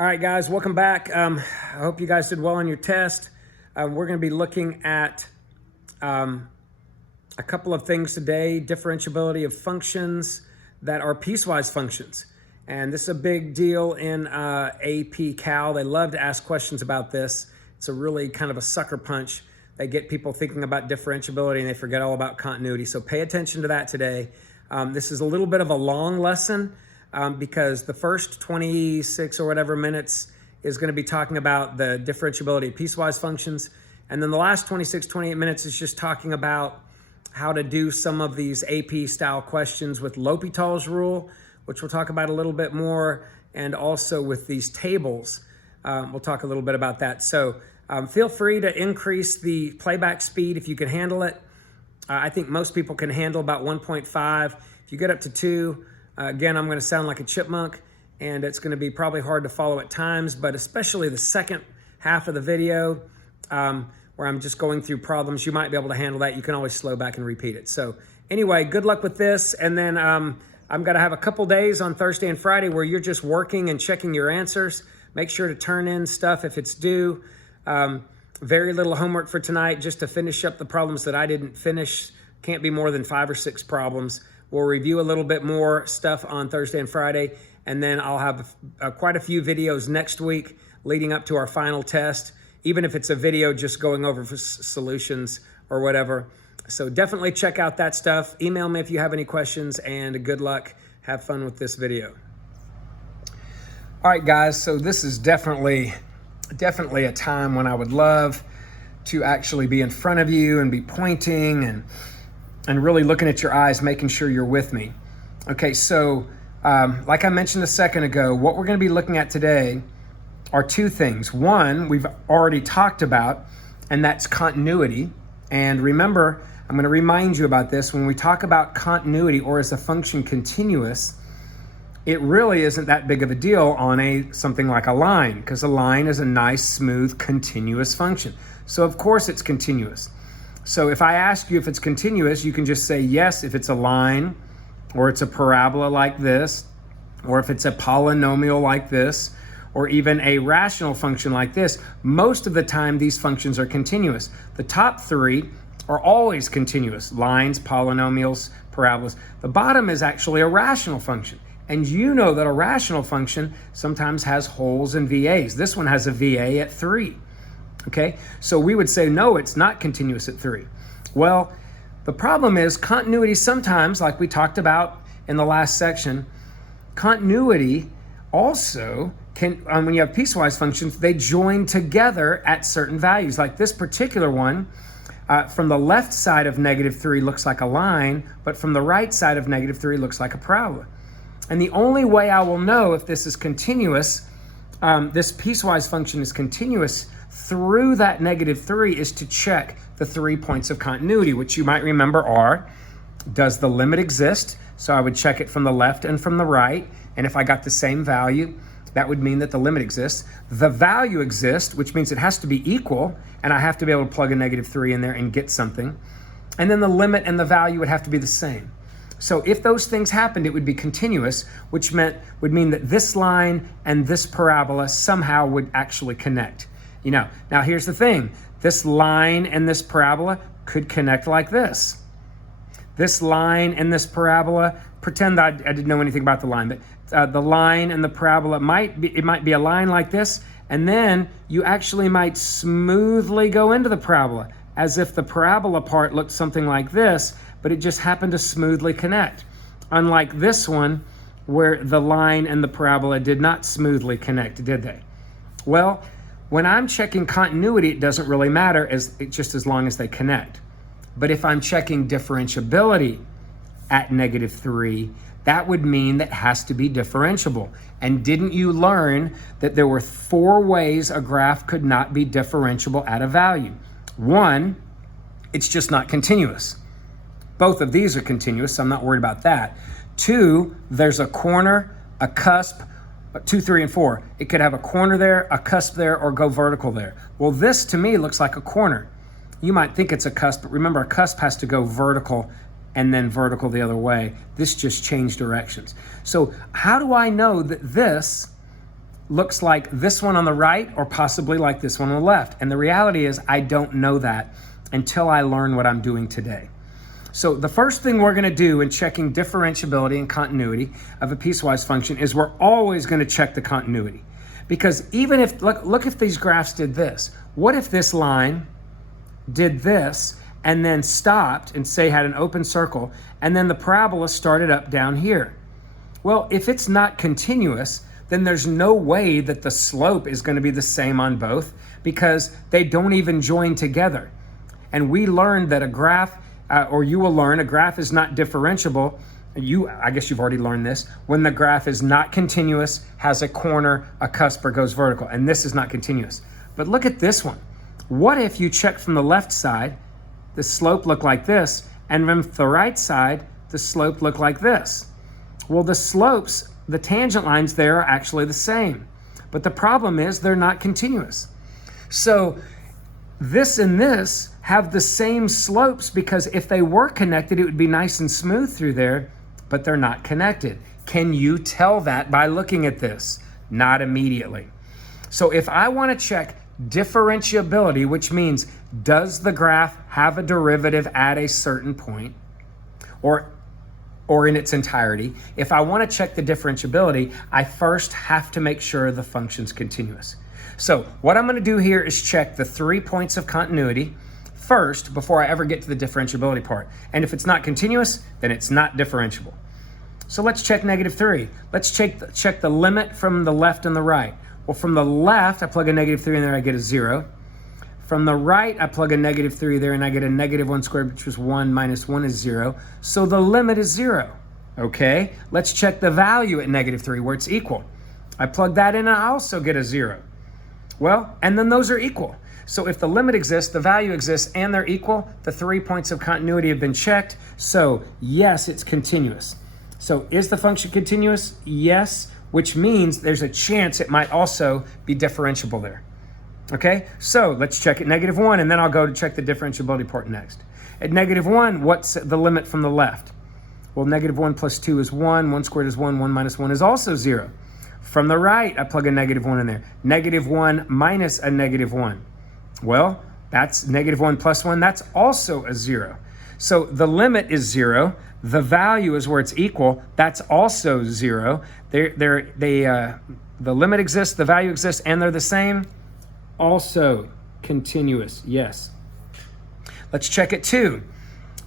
All right, guys, welcome back. I hope you guys did well on your test. We're going to be looking at a couple of things today, differentiability of functions that are piecewise functions. And this is a big deal in AP Cal. They love to ask questions about this. It's a really kind of a sucker punch. They get people thinking about differentiability and they forget all about continuity. So pay attention to that today. This is a little bit of a long lesson. Because the first 26 or whatever minutes is going to be talking about the differentiability of piecewise functions. And then the last 26, 28 minutes is just talking about how to do some of these AP style questions with L'Hopital's rule, which we'll talk about a little bit more, and also with these tables. We'll talk a little bit about that. So feel free to increase the playback speed if you can handle it. I think most people can handle about 1.5. If you get up to 2, again, I'm going to sound like a chipmunk, and it's going to be probably hard to follow at times, but especially the second half of the video where I'm just going through problems, you might be able to handle that. You can always slow back and repeat it. So anyway, good luck with this. And then I'm going to have a couple days on Thursday and Friday where you're just working and checking your answers. Make sure to turn in stuff if it's due. Very little homework for tonight, just to finish up the problems that I didn't finish. Can't be more than 5 or 6 problems. We'll review a little bit more stuff on Thursday and Friday, and then I'll have quite a few videos next week leading up to our final test, even if it's a video just going over solutions or whatever. So definitely check out that stuff. Email me if you have any questions, and good luck. Have fun with this video. All right, guys, so this is definitely a time when I would love to actually be in front of you and be pointing and really looking at your eyes, making sure you're with me. Okay, so like I mentioned a second ago, what we're going to be looking at today are 2 things. One, we've already talked about, and that's continuity. And remember, I'm going to remind you about this. When we talk about continuity, or is a function continuous, it really isn't that big of a deal on something like a line, because a line is a nice, smooth, continuous function. So of course it's continuous. So if I ask you if it's continuous, you can just say yes if it's a line, or it's a parabola like this, or if it's a polynomial like this, or even a rational function like this. Most of the time, these functions are continuous. The top 3 are always continuous: lines, polynomials, parabolas. The bottom is actually a rational function. And you know that a rational function sometimes has holes and VAs. This one has a VA at 3. Okay, so we would say, no, it's not continuous at 3. Well, the problem is continuity sometimes, like we talked about in the last section, continuity also can, when you have piecewise functions, they join together at certain values. Like this particular one, from the left side of -3 looks like a line, but from the right side of -3 looks like a parabola. And the only way I will know if this is continuous, this piecewise function is continuous through that -3, is to check the 3 points of continuity, which you might remember are, does the limit exist? So I would check it from the left and from the right. And if I got the same value, that would mean that the limit exists. The value exists, which means it has to be equal, and I have to be able to plug a -3 in there and get something. And then the limit and the value would have to be the same. So if those things happened, it would be continuous, which would mean that this line and this parabola somehow would actually connect. You know, now here's the thing. This line and this parabola could connect like this. This line and this parabola, pretend I didn't know anything about the line, but the line and the parabola might be a line like this, and then you actually might smoothly go into the parabola, as if the parabola part looked something like this, but it just happened to smoothly connect. Unlike this one, where the line and the parabola did not smoothly connect, did they? Well, when I'm checking continuity, it doesn't really matter, just as long as they connect. But if I'm checking differentiability at -3, that would mean that it has to be differentiable. And didn't you learn that there were 4 ways a graph could not be differentiable at a value? 1, it's just not continuous. Both of these are continuous, so I'm not worried about that. 2, there's a corner, a cusp. 2, 3, and 4. It could have a corner there, a cusp there, or go vertical there. Well, this to me looks like a corner. You might think it's a cusp, but remember, a cusp has to go vertical and then vertical the other way. This just changed directions. So how do I know that this looks like this one on the right or possibly like this one on the left. And the reality is I don't know that until I learn what I'm doing today. So the first thing we're gonna do in checking differentiability and continuity of a piecewise function is we're always gonna check the continuity. Because even if, look if these graphs did this. What if this line did this and then stopped and say had an open circle and then the parabola started up down here? Well, if it's not continuous, then there's no way that the slope is going to be the same on both because they don't even join together. And we learned that a graph, or you will learn, a graph is not differentiable. I guess you've already learned this, when the graph is not continuous, has a corner, a cusp, or goes vertical. And this is not continuous. But look at this one. What if you check from the left side, the slope looked like this, and from the right side, the slope looked like this? Well, the slopes, the tangent lines there are actually the same. But the problem is they're not continuous. So this and this have the same slopes because if they were connected, it would be nice and smooth through there, but they're not connected. Can you tell that by looking at this? Not immediately. So if I want to check differentiability, which means does the graph have a derivative at a certain point or in its entirety, if I want to check the differentiability, I first have to make sure the function's continuous. So what I'm going to do here is check the 3 points of continuity first before I ever get to the differentiability part. And if it's not continuous, then it's not differentiable. So let's check -3. Let's check the limit from the left and the right. Well, from the left, I plug a -3 in there, I get a 0. From the right, I plug a -3 there and I get a -1 squared, which is 1 minus 1 is 0. So the limit is 0. Okay, let's check the value at -3 where it's equal. I plug that in and I also get a 0. Well, and then those are equal. So if the limit exists, the value exists, and they're equal, the 3 points of continuity have been checked. So yes, it's continuous. So is the function continuous? Yes, which means there's a chance it might also be differentiable there. Okay, so let's check at -1, and then I'll go to check the differentiability part next. At -1, what's the limit from the left? Well, -1 plus 2 is 1, 1 squared is 1, 1 minus 1 is also 0. From the right, I plug a -1 in there. -1 minus a -1. Well, that's -1 plus 1, that's also a 0. So the limit is 0. The value is where it's equal. That's also 0. The limit exists, the value exists, and they're the same. Also continuous, yes. Let's check it 2.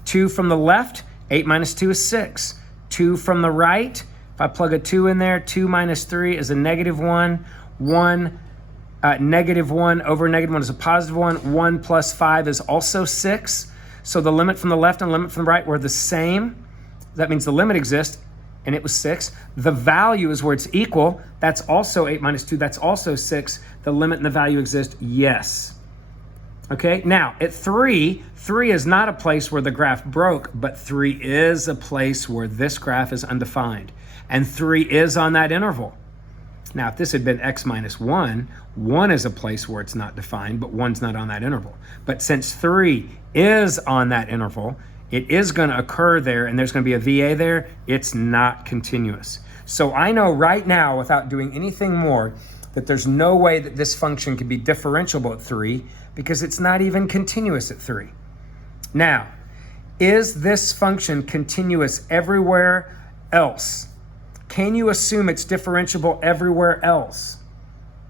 2 from the left, 8 minus 2 is 6. 2 from the right, if I plug a 2 in there, 2 minus 3 is a -1. 1 -1 over -1 is a +1. 1 plus 5 is also 6. So the limit from the left and the limit from the right were the same. That means the limit exists, and it was 6. The value is where it's equal. That's also 8 minus 2. That's also 6. The limit and the value exist. Yes. Okay, now at 3 is not a place where the graph broke, but 3 is a place where this graph is undefined. And 3 is on that interval. Now, if this had been x minus 1, 1 is a place where it's not defined, but 1's not on that interval. But since 3 is on that interval, it is going to occur there, and there's going to be a VA there. It's not continuous. So I know right now, without doing anything more, that there's no way that this function can be differentiable at 3 because it's not even continuous at 3. Now, is this function continuous everywhere else? Can you assume it's differentiable everywhere else?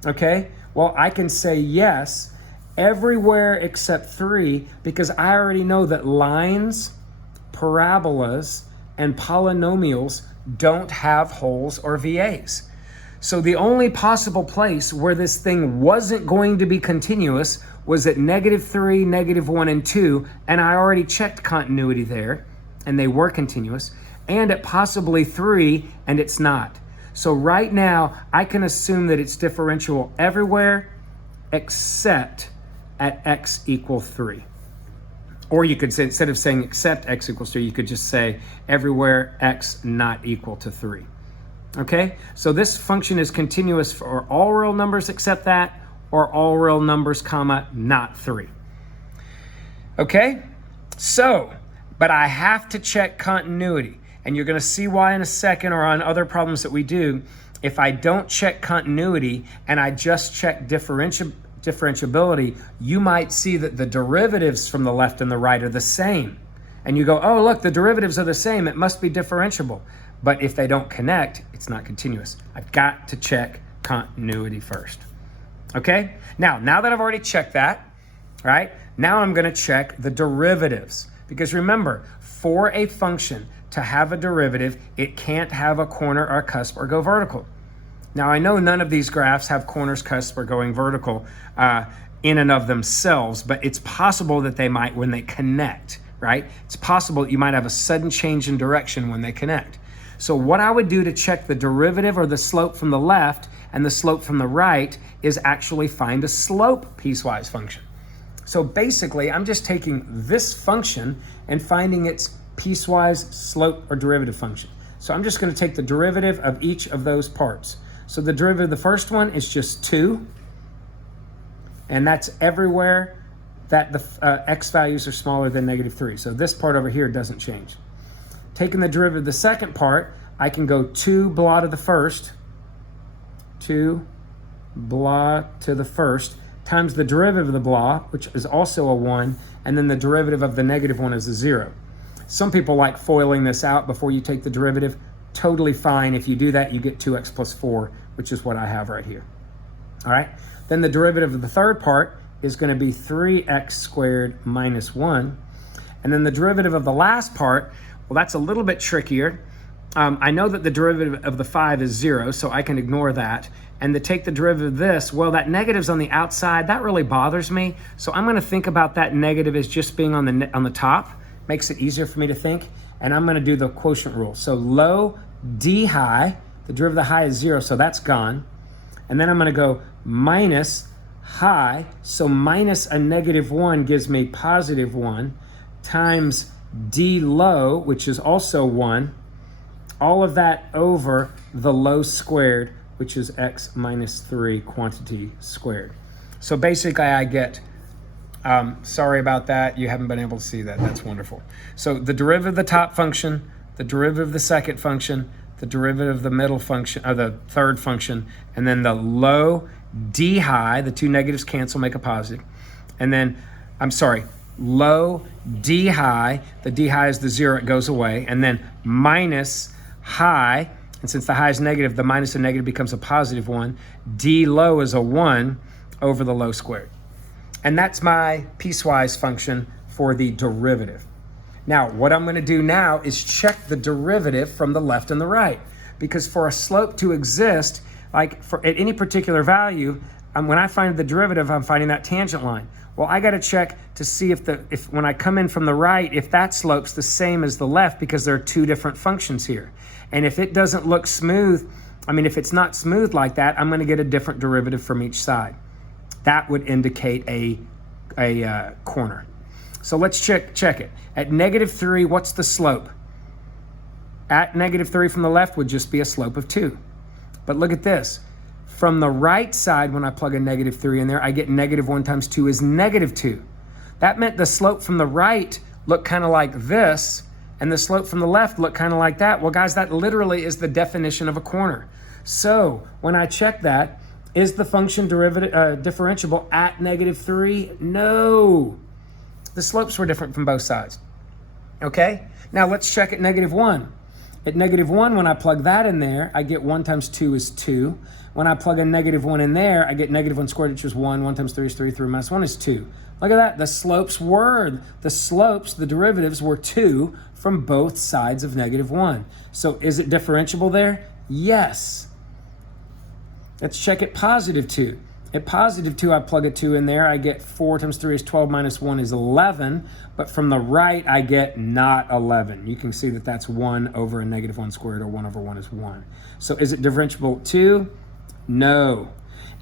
Okay, well, I can say yes, everywhere except 3, because I already know that lines, parabolas, and polynomials don't have holes or VAs. So the only possible place where this thing wasn't going to be continuous was at -3, -1, and 2, and I already checked continuity there, and they were continuous, and at possibly 3, and it's not. So right now, I can assume that it's differentiable everywhere except at x equals 3. Or you could say, instead of saying except x equals 3, you could just say everywhere x not equal to 3. Okay, so this function is continuous for all real numbers except that, or all real numbers, comma, not 3. Okay, so, but I have to check continuity, and you're going to see why in a second, or on other problems that we do. If I don't check continuity and I just check differentiability, you might see that the derivatives from the left and the right are the same. And you go, oh, look, the derivatives are the same. It must be differentiable. But if they don't connect, it's not continuous. I've got to check continuity first. Okay? Now that I've already checked that, right? Now I'm going to check the derivatives. Because remember, for a function to have a derivative, it can't have a corner or a cusp or go vertical. Now I know none of these graphs have corners, cusp, or going vertical in and of themselves, but it's possible that they might when they connect, right? It's possible that you might have a sudden change in direction when they connect. So what I would do to check the derivative or the slope from the left and the slope from the right is actually find a slope piecewise function. So basically, I'm just taking this function and finding its piecewise slope or derivative function. So I'm just going to take the derivative of each of those parts. So the derivative of the first one is just 2, and that's everywhere that the x values are smaller than -3. So this part over here doesn't change. Taking the derivative of the second part, I can go 2 blah to the first, 2 blah to the first, times the derivative of the blah, which is also a 1, and then the derivative of the -1 is a 0. Some people like foiling this out before you take the derivative. Totally fine. If you do that, you get 2x plus 4, which is what I have right here. All right. Then the derivative of the third part is going to be 3x squared minus 1. And then the derivative of the last part, well, that's a little bit trickier. I know that the derivative of the 5 is 0, so I can ignore that. And to take the derivative of this, well, that negative's on the outside. That really bothers me. So I'm going to think about that negative as just being on the top. Makes it easier for me to think. And I'm going to do the quotient rule. So low d high, the derivative of the high is 0, so that's gone. And then I'm going to go minus high, so minus a -1 gives me positive 1, times d low, which is also 1, all of that over the low squared, which is x minus 3 quantity squared. So basically I get, sorry about that, you haven't been able to see that, that's wonderful. So the derivative of the top function, the derivative of the second function, the derivative of the middle function, or the third function, and then the low d high, the two negatives cancel, make a positive. And then, low d high, the d high is the 0, it goes away. And then minus high, and since the high is negative, the minus and negative becomes a positive 1. D low is a 1 over the low squared. And that's my piecewise function for the derivative. Now, what I'm going to do now is check the derivative from the left and the right. Because for a slope to exist, like at any particular value, when I find the derivative, I'm finding that tangent line. Well, I got to check to see if when I come in from the right, if that slope's the same as the left, because there are two different functions here. And if it doesn't look smooth, if it's not smooth like that, I'm going to get a different derivative from each side. That would indicate a corner. So let's check it. At -3, what's the slope? At -3 from the left would just be a slope of 2. But look at this. From the right side, when I plug a -3 in there, I get -1 times 2 is -2. That meant the slope from the right looked kind of like this, and the slope from the left looked kind of like that. Well, guys, that literally is the definition of a corner. So when I check that, is the function differentiable at -3? No. The slopes were different from both sides. Okay? Now let's check at -1. At -1, when I plug that in there, I get 1 times 2 is 2. When I plug a -1 in there, I get -1 squared, which is 1. 1 times 3 is 3. 3 minus 1 is 2. Look at that. The derivatives were 2 from both sides of -1. So is it differentiable there? Yes. Let's check at +2. At +2, I plug a 2 in there. I get 4 times 3 is 12 minus 1 is 11. But from the right, I get not 11. You can see that that's 1 over a -1 squared, or 1 over 1 is 1. So is it differentiable at 2? No.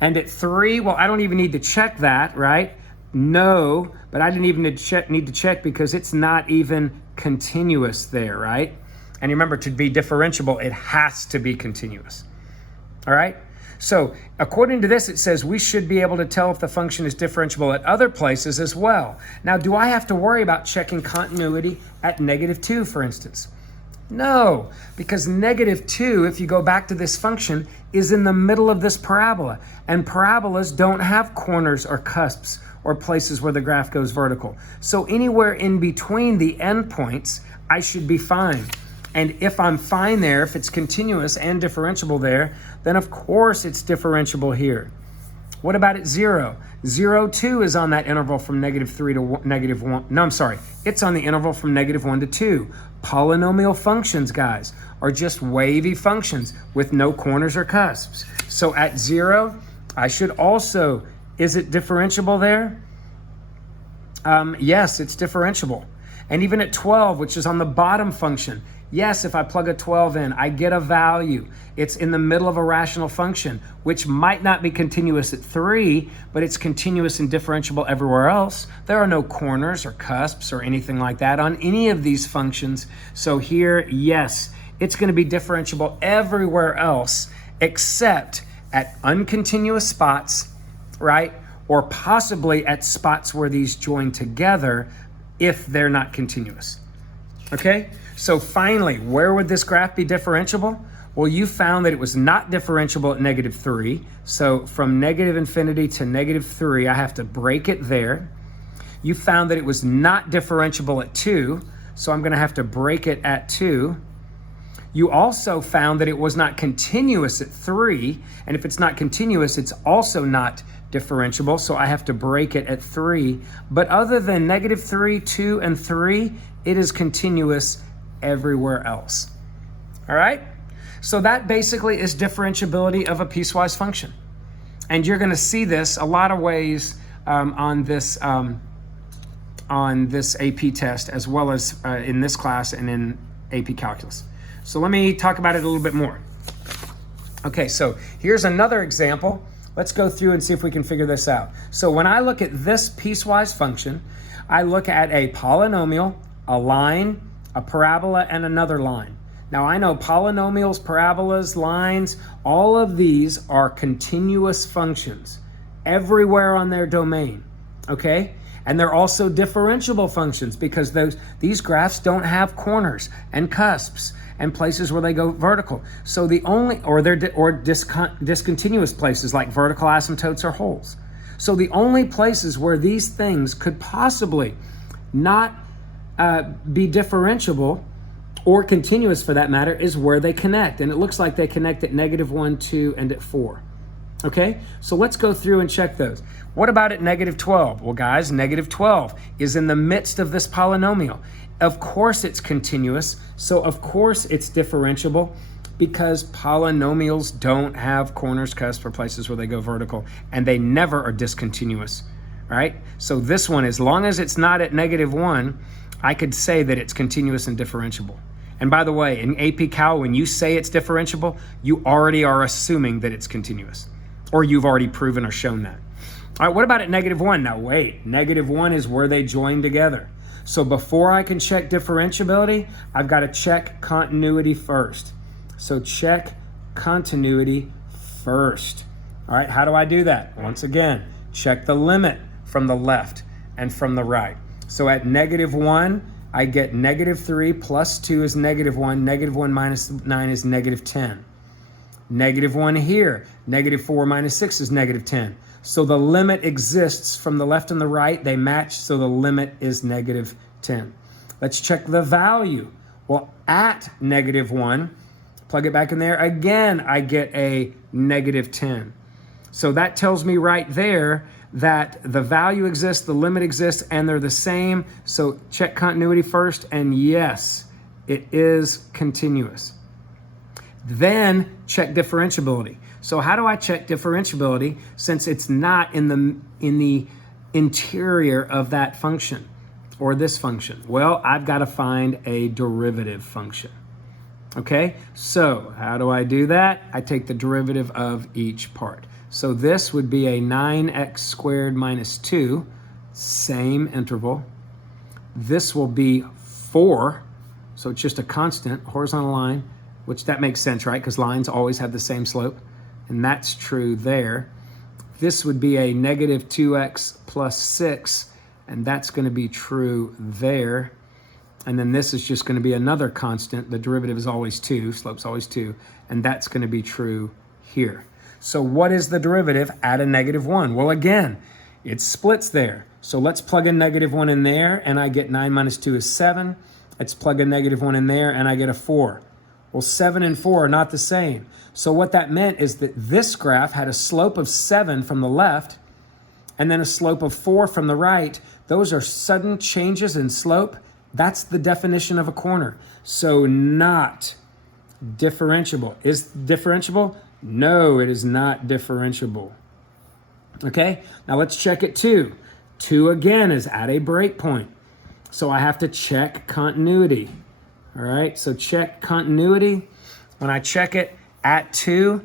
And at 3, well, I don't even need to check that, right? No, but I didn't even need to check because it's not even continuous there, right? And remember, to be differentiable, it has to be continuous. All right? So according to this, it says we should be able to tell if the function is differentiable at other places as well. Now, do I have to worry about checking continuity at -2, for instance? No, because -2, if you go back to this function, is in the middle of this parabola. And parabolas don't have corners or cusps or places where the graph goes vertical. So anywhere in between the endpoints, I should be fine. And if I'm fine there, if it's continuous and differentiable there, then of course it's differentiable here. What about at 0? 0, 2 is on that interval from -3 to -1. No, I'm sorry. It's on the interval from -1 to 2. Polynomial functions, guys, are just wavy functions with no corners or cusps. So at 0, I should also, is it differentiable there? Yes, it's differentiable. And even at 12, which is on the bottom function, yes, if I plug a 12 in, I get a value. It's in the middle of a rational function, which might not be continuous at 3, but it's continuous and differentiable everywhere else. There are no corners or cusps or anything like that on any of these functions. So here, yes, it's going to be differentiable everywhere else except at uncontinuous spots, right? Or possibly at spots where these join together if they're not continuous. Okay? So finally, where would this graph be differentiable? Well, you found that it was not differentiable at -3. So from -infinity to -3, I have to break it there. You found that it was not differentiable at 2. So I'm going to have to break it at 2. You also found that it was not continuous at 3. And if it's not continuous, it's also not differentiable. So I have to break it at 3. But other than -3, 2, and 3, it is continuous everywhere else. All right? So that basically is differentiability of a piecewise function. And you're going to see this a lot of ways on this AP test, as well as in this class and in AP Calculus. So let me talk about it a little bit more. Okay, so here's another example. Let's go through and see if we can figure this out. So when I look at this piecewise function, I look at a polynomial, a line, a parabola, and another line. Now I know polynomials, parabolas, lines, all of these are continuous functions everywhere on their domain, okay? And they're also differentiable functions because these graphs don't have corners and cusps and places where they go vertical. So the only, or discontinuous places like vertical asymptotes or holes. So the only places where these things could possibly not be differentiable or continuous for that matter is where they connect. And it looks like they connect at -1, 2, and at 4. Okay, so let's go through and check those. What about at -12? Well, guys, -12 is in the midst of this polynomial. Of course it's continuous, so of course it's differentiable because polynomials don't have corners, cusps, or places where they go vertical, and they never are discontinuous, right? So this one, as long as it's not at -1, I could say that it's continuous and differentiable. And by the way, in AP Cal, when you say it's differentiable, you already are assuming that it's continuous, or you've already proven or shown that. All right, what about at -1? Now wait, -1 is where they join together. So before I can check differentiability, I've got to check continuity first. So check continuity first. All right, how do I do that? Once again, check the limit from the left and from the right. So at -1, I get -3 plus 2 is -1. -1 minus 9 is -10. -1 here. -4 minus 6 is -10. So the limit exists from the left and the right. They match, so the limit is -10. Let's check the value. Well, at -1, plug it back in there. Again, I get a -10. So that tells me right there that the value exists, the limit exists, and they're the same. So check continuity first, and yes, it is continuous. Then check differentiability. So how do I check differentiability since it's not in the interior of that function or this function? Well, I've got to find a derivative function. Okay, so how do I do that? I take the derivative of each part. So this would be a 9x squared minus 2, same interval. This will be 4, so it's just a constant horizontal line, which that makes sense, right? Because lines always have the same slope, and that's true there. This would be a -2x plus 6, and that's going to be true there. And then this is just going to be another constant. The derivative is always 2, slope's always 2, and that's going to be true here. So what is the derivative at a -1? Well, again, it splits there. So let's plug a -1 in there, and I get 9 minus 2 is 7. Let's plug a -1 in there, and I get a 4. Well, 7 and 4 are not the same. So what that meant is that this graph had a slope of 7 from the left, and then a slope of 4 from the right. Those are sudden changes in slope. That's the definition of a corner. So not differentiable. Is differentiable? No, it is not differentiable. Okay, now let's check it 2. 2 again is at a breakpoint. So I have to check continuity. All right, so check continuity. When I check it at 2,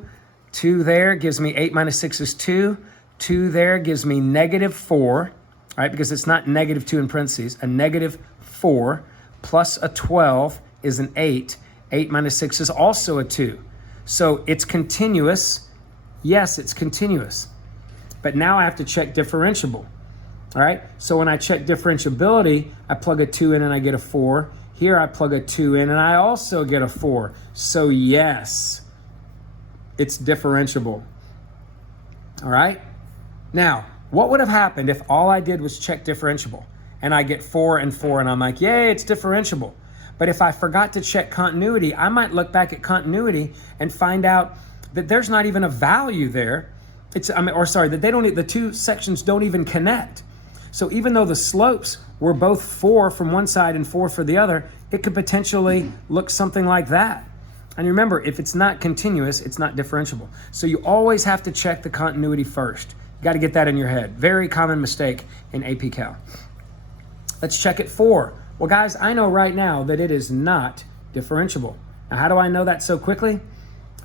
2 there gives me 8 minus 6 is 2. 2 there gives me -4, right? Because it's not -2 in parentheses. A -4 plus a 12 is an 8. 8 minus 6 is also a 2. So it's continuous. Yes, it's continuous. But now I have to check differentiable. All right, so when I check differentiability, I plug a 2 in and I get a 4. Here I plug a 2 in and I also get a 4. So yes, it's differentiable. All right? Now, what would have happened if all I did was check differentiable and I get 4 and 4 and I'm like, yay, it's differentiable. But if I forgot to check continuity, I might look back at continuity and find out that there's not even a value there. That they don't, the two sections don't even connect. So even though the slopes were both 4 from one side and 4 for the other, it could potentially look something like that. And remember, if it's not continuous, it's not differentiable. So you always have to check the continuity first. You got to get that in your head. Very common mistake in AP Cal. Let's check it 4. Well, guys, I know right now that it is not differentiable. Now, how do I know that so quickly?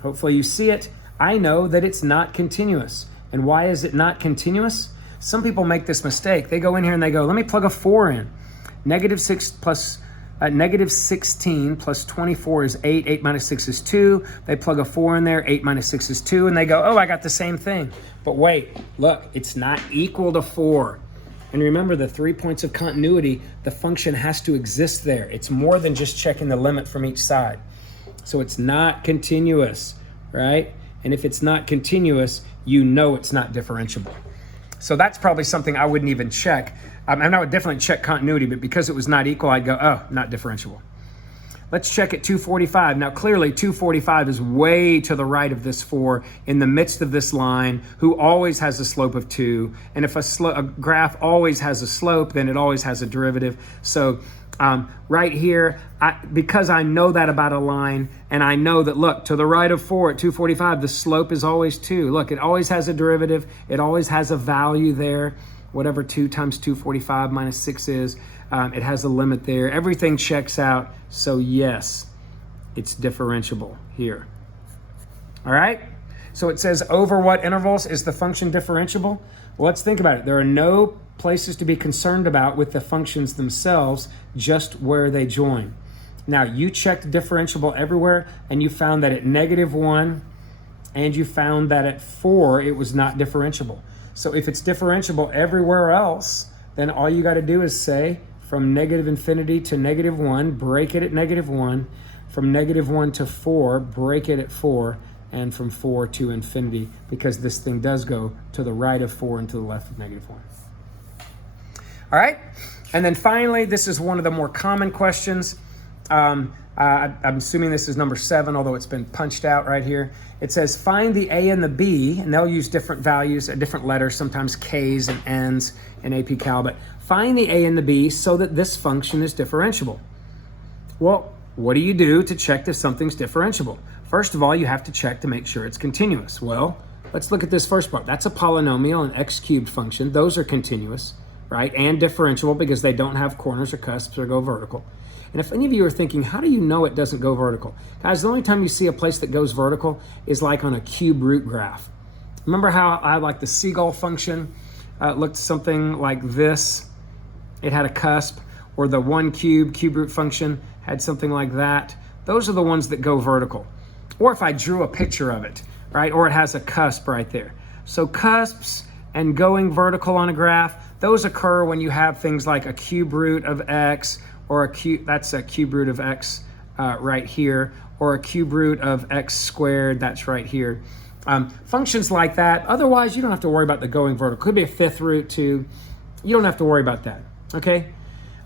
Hopefully you see it. I know that it's not continuous. And why is it not continuous? Some people make this mistake. They go in here and they go, let me plug a 4 in. -16 plus 24 is 8. 8 minus 6 is 2. They plug a 4 in there. 8 minus 6 is 2. And they go, oh, I got the same thing. But wait, look, it's not equal to 4. And remember, the 3 points of continuity, the function has to exist there. It's more than just checking the limit from each side. So it's not continuous, right? And if it's not continuous, you know it's not differentiable. So that's probably something I wouldn't even check. I would definitely check continuity, but because it was not equal, I'd go, oh, not differentiable. Let's check at 245. Now, clearly, 245 is way to the right of this 4 in the midst of this line, who always has a slope of 2. And if a graph always has a slope, then it always has a derivative. So right here, because I know that about a line, and I know that, look, to the right of 4 at 245, the slope is always 2. Look, it always has a derivative. It always has a value there, whatever 2 times 245 minus 6 is. It has a limit there. Everything checks out. So yes, it's differentiable here. All right? So it says over what intervals is the function differentiable? Well, let's think about it. There are no places to be concerned about with the functions themselves, just where they join. Now, you checked differentiable everywhere, and you found that at -1, and you found that at 4, it was not differentiable. So if it's differentiable everywhere else, then all you got to do is say, from -infinity to -1, break it at -1. From -1 to 4, break it at 4. And from 4 to infinity, because this thing does go to the right of 4 and to the left of -1. All right? And then finally, this is one of the more common questions. I'm assuming this is number 7, although it's been punched out right here. It says, find the A and the B, and they'll use different values, different letters, sometimes K's and N's in AP Cal, but find the A and the B so that this function is differentiable. Well, what do you do to check if something's differentiable? First of all, you have to check to make sure it's continuous. Well, let's look at this first part. That's a polynomial, an x cubed function. Those are continuous, right? And differentiable because they don't have corners or cusps or go vertical. And if any of you are thinking, how do you know it doesn't go vertical? Guys, the only time you see a place that goes vertical is like on a cube root graph. Remember how I like the seagull function looked something like this? It had a cusp, or the 1 cube root function had something like that. Those are the ones that go vertical. Or if I drew a picture of it, right? Or it has a cusp right there. So cusps and going vertical on a graph, those occur when you have things like a cube root of x, or that's a cube root of x right here, or a cube root of x squared, that's right here. Functions like that. Otherwise, you don't have to worry about the going vertical. Could be a fifth root too. You don't have to worry about that, okay?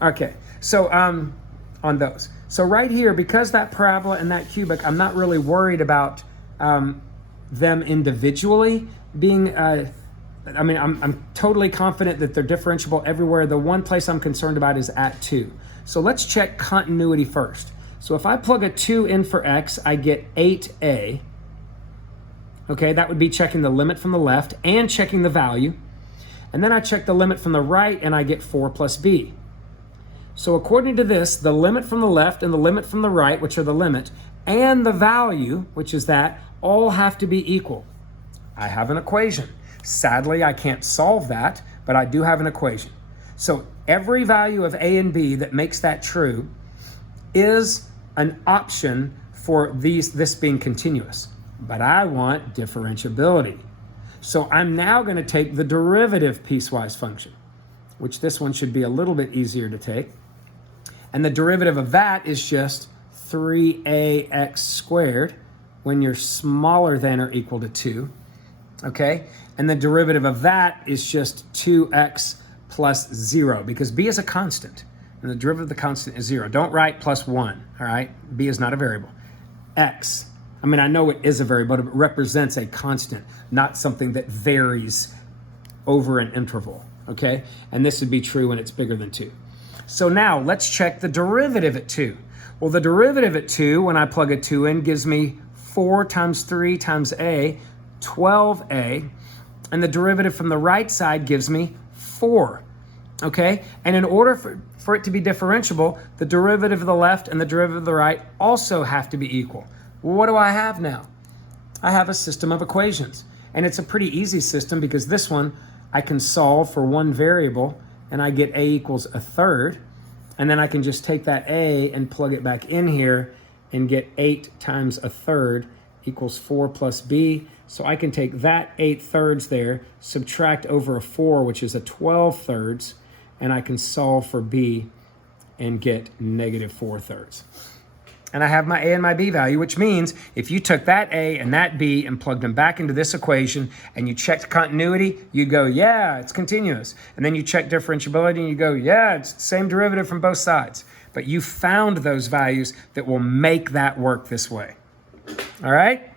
Okay, so on those. So right here, because that parabola and that cubic, I'm not really worried about them individually being, I'm totally confident that they're differentiable everywhere. The one place I'm concerned about is at 2. So let's check continuity first. So if I plug a 2 in for x, I get 8a. Okay, that would be checking the limit from the left and checking the value. And then I check the limit from the right and I get 4 plus b. So according to this, the limit from the left and the limit from the right, which are the limit, and the value, which is that, all have to be equal. I have an equation. Sadly, I can't solve that, but I do have an equation. So every value of a and b that makes that true is an option for this being continuous. But I want differentiability. So I'm now going to take the derivative piecewise function, which this one should be a little bit easier to take. And the derivative of that is just 3ax squared when you're smaller than or equal to 2, okay? And the derivative of that is just 2x plus 0, because b is a constant, and the derivative of the constant is 0. Don't write plus 1, all right? B is not a variable. X, I know it is a variable, but it represents a constant, not something that varies over an interval, okay? And this would be true when it's bigger than 2. So now let's check the derivative at 2. Well, the derivative at 2, when I plug a 2 in, gives me 4 times 3 times a, 12a, and the derivative from the right side gives me 4, okay? And in order for it to be differentiable, the derivative of the left and the derivative of the right also have to be equal. Well, what do I have now? I have a system of equations, and it's a pretty easy system because this one I can solve for one variable and I get a equals a third, and then I can just take that a and plug it back in here and get 8 times a third equals 4 plus b. So I can take that 8 thirds there, subtract over a 4, which is a 12 thirds, and I can solve for b and get negative 4 thirds. And I have my a and my b value, which means if you took that a and that b and plugged them back into this equation and you checked continuity, you go, yeah, it's continuous. And then you check differentiability and you go, yeah, it's the same derivative from both sides. But you found those values that will make that work this way. All right?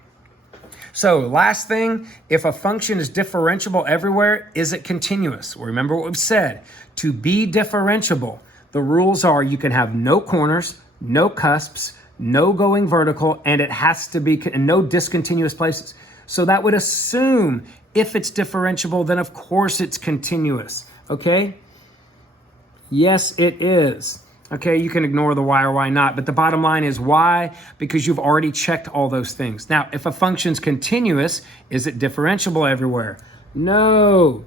So last thing, if a function is differentiable everywhere, is it continuous? Well, remember what we've said. To be differentiable, the rules are you can have no corners, no cusps, no going vertical, and it has to be no discontinuous places. So that would assume if it's differentiable, then of course it's continuous, okay? Yes, it is. Okay, you can ignore the why or why not, but the bottom line is why? Because you've already checked all those things. Now, if a function's continuous, is it differentiable everywhere? No.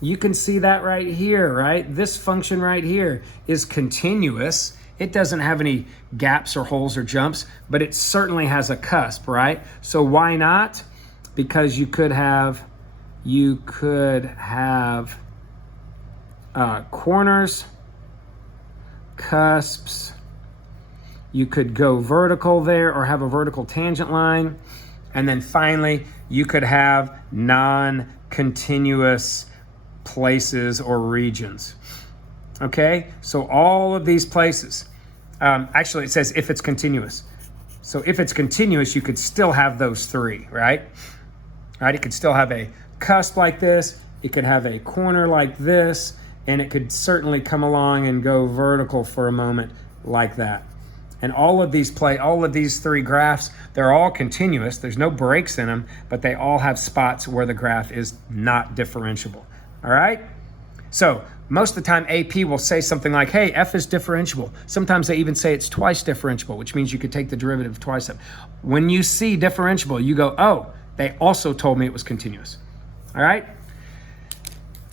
You can see that right here, right? This function right here is continuous. It doesn't have any gaps or holes or jumps, but it certainly has a cusp, right? So why not? Because you could have corners, cusps, you could go vertical there or have a vertical tangent line, and then finally you could have non-continuous places or regions. Okay, so all of these places, actually it says if it's continuous. So if it's continuous, you could still have those three, right? Right, it could still have a cusp like this, it could have a corner like this, and it could certainly come along and go vertical for a moment like that. And all of these three graphs, they're all continuous. There's no breaks in them, but they all have spots where the graph is not differentiable. All right? So most of the time AP will say something like, hey, F is differentiable. Sometimes they even say it's twice differentiable, which means you could take the derivative twice. When you see differentiable, you go, oh, they also told me it was continuous. All right?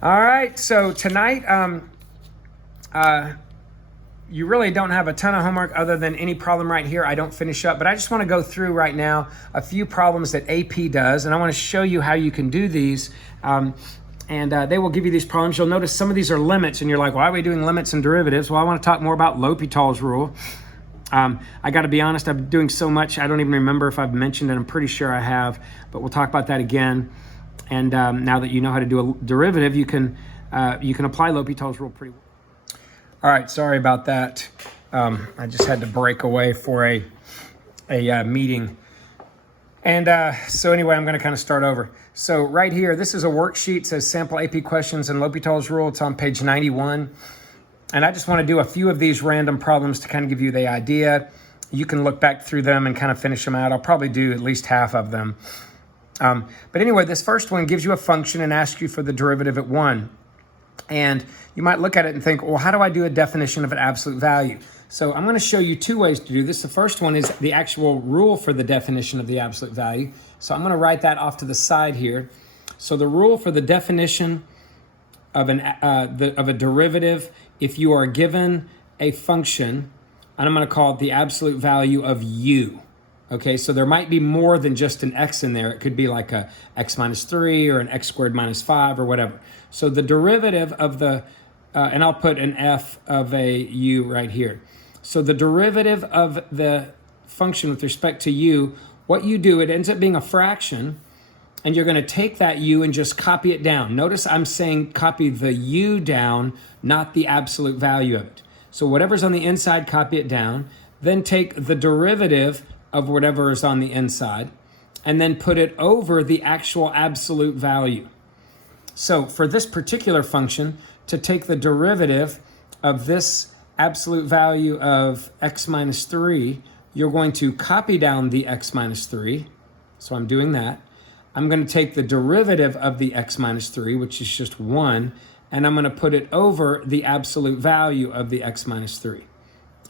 All right, so tonight, you really don't have a ton of homework other than any problem right here I don't finish up, but I just want to go through right now a few problems that AP does, and I want to show you how you can do these And they will give you these problems. You'll notice some of these are limits, and you're like, why are we doing limits and derivatives? Well, I want to talk more about L'Hopital's rule. I got to be honest, I'm doing so much, I don't even remember if I've mentioned it. I'm pretty sure I have, but we'll talk about that again. And now that you know how to do a derivative, you can apply L'Hopital's rule pretty well. All right, sorry about that. I just had to break away for a meeting. And so anyway, I'm going to kind of start over. So right here, this is a worksheet. It says sample AP questions and L'Hopital's rule. It's on page 91. And I just want to do a few of these random problems to kind of give you the idea. You can look back through them and kind of finish them out. I'll probably do at least half of them. But anyway, this first one gives you a function and asks you for the derivative at 1. And you might look at it and think, well, how do I do a definition of an absolute value? So I'm going to show you two ways to do this. The first one is the actual rule for the definition of the absolute value. So I'm going to write that off to the side here. So the rule for the definition of a derivative, if you are given a function, and I'm going to call it the absolute value of u. Okay, so there might be more than just an x in there. It could be like a x minus 3 or an x squared minus 5 or whatever. So the derivative of the, and I'll put an f of a u right here. So the derivative of the function with respect to u, what you do, it ends up being a fraction, and you're going to take that u and just copy it down. Notice I'm saying copy the u down, not the absolute value of it. So whatever's on the inside, copy it down. Then take the derivative of whatever is on the inside, and then put it over the actual absolute value. So for this particular function, to take the derivative of this absolute value of x minus 3, you're going to copy down the x minus 3. So I'm doing that. I'm going to take the derivative of the x minus 3, which is just 1, and I'm going to put it over the absolute value of the x minus 3.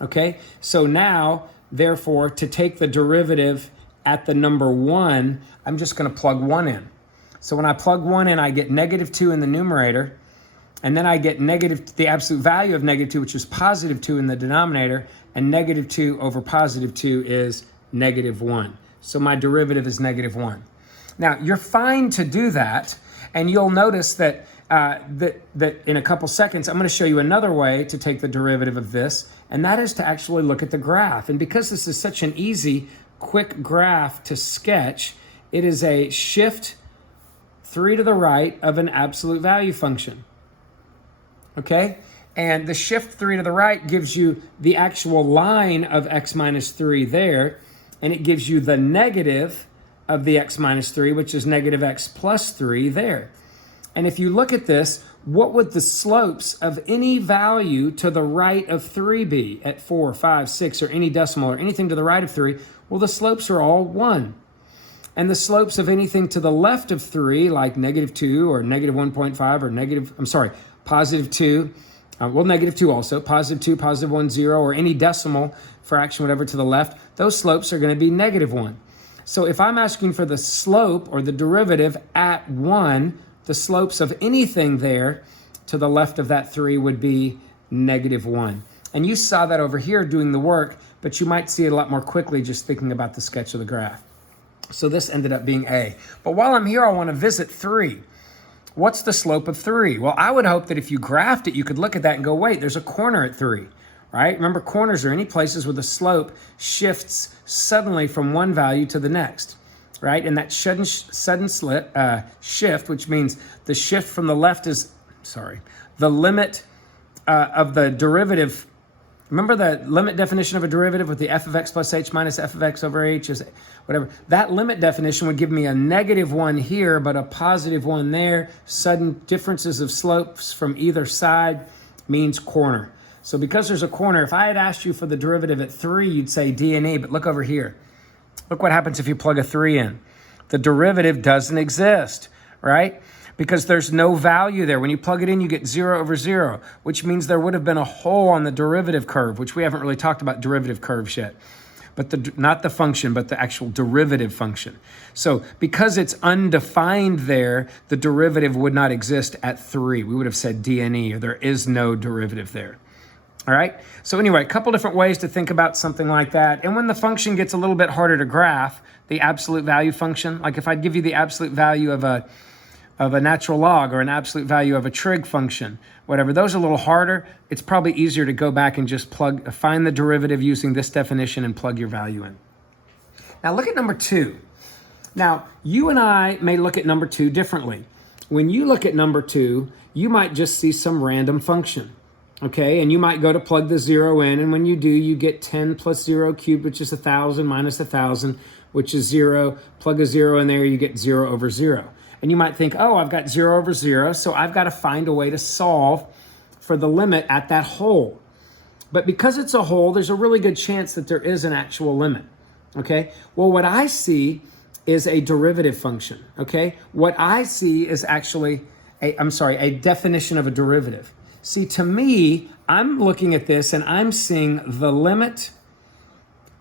Okay? So now, therefore, to take the derivative at the number 1, I'm just going to plug 1 in. So when I plug 1 in, I get negative 2 in the numerator, and then I get the absolute value of negative 2, which is positive 2 in the denominator, and negative 2 over positive 2 is negative 1. So my derivative is negative 1. Now, you're fine to do that, and you'll notice that, that in a couple seconds, I'm going to show you another way to take the derivative of this, and that is to actually look at the graph. And because this is such an easy, quick graph to sketch, it is a shift 3 to the right of an absolute value function. Okay? And the shift 3 to the right gives you the actual line of x minus 3 there, and it gives you the negative of the x minus 3, which is negative x plus 3 there. And if you look at this, what would the slopes of any value to the right of 3 be at 4, 5, 6, or any decimal or anything to the right of 3? Well, the slopes are all 1. And the slopes of anything to the left of 3, like negative 2 or negative 1.5 or positive 2, negative 2 also, positive 2, positive 1, 0, or any decimal fraction, whatever to the left, those slopes are going to be negative 1. So if I'm asking for the slope or the derivative at 1, the slopes of anything there to the left of that 3 would be negative 1. And you saw that over here doing the work, but you might see it a lot more quickly just thinking about the sketch of the graph. So this ended up being A. But while I'm here, I want to visit 3. What's the slope of 3? Well, I would hope that if you graphed it, you could look at that and go, wait, there's a corner at 3, right? Remember, corners are any places where the slope shifts suddenly from one value to the next, right? And that sudden shift, which means the shift from the left is, the limit of the derivative. Remember the limit definition of a derivative with the f of x plus h minus f of x over h is whatever. That limit definition would give me a negative 1 here, but a positive 1 there. Sudden differences of slopes from either side means corner. So because there's a corner, if I had asked you for the derivative at 3, you'd say d and e, but look over here. Look what happens if you plug a 3 in. The derivative doesn't exist, right? Because there's no value there. When you plug it in, you get 0 over 0, which means there would have been a hole on the derivative curve, which we haven't really talked about derivative curves yet. But not the function, but the actual derivative function. So because it's undefined there, the derivative would not exist at 3. We would have said d and e, or there is no derivative there. All right? So anyway, a couple different ways to think about something like that. And when the function gets a little bit harder to graph, the absolute value function, like if I give you the absolute value of a of a natural log or an absolute value of a trig function, whatever. Those are a little harder. It's probably easier to go back and just find the derivative using this definition and plug your value in. Now look at number 2. Now, you and I may look at number 2 differently. When you look at number 2, you might just see some random function, okay? And you might go to plug the 0 in, and when you do, you get 10 plus 0 cubed, which is 1,000, minus 1,000, which is 0. Plug a 0 in there, you get 0 over 0. And you might think, oh, I've got 0 over 0, so I've got to find a way to solve for the limit at that hole. But because it's a hole, there's a really good chance that there is an actual limit, okay? Well, what I see is a derivative function, okay? What I see is actually a definition of a derivative. See, to me, I'm looking at this and I'm seeing the limit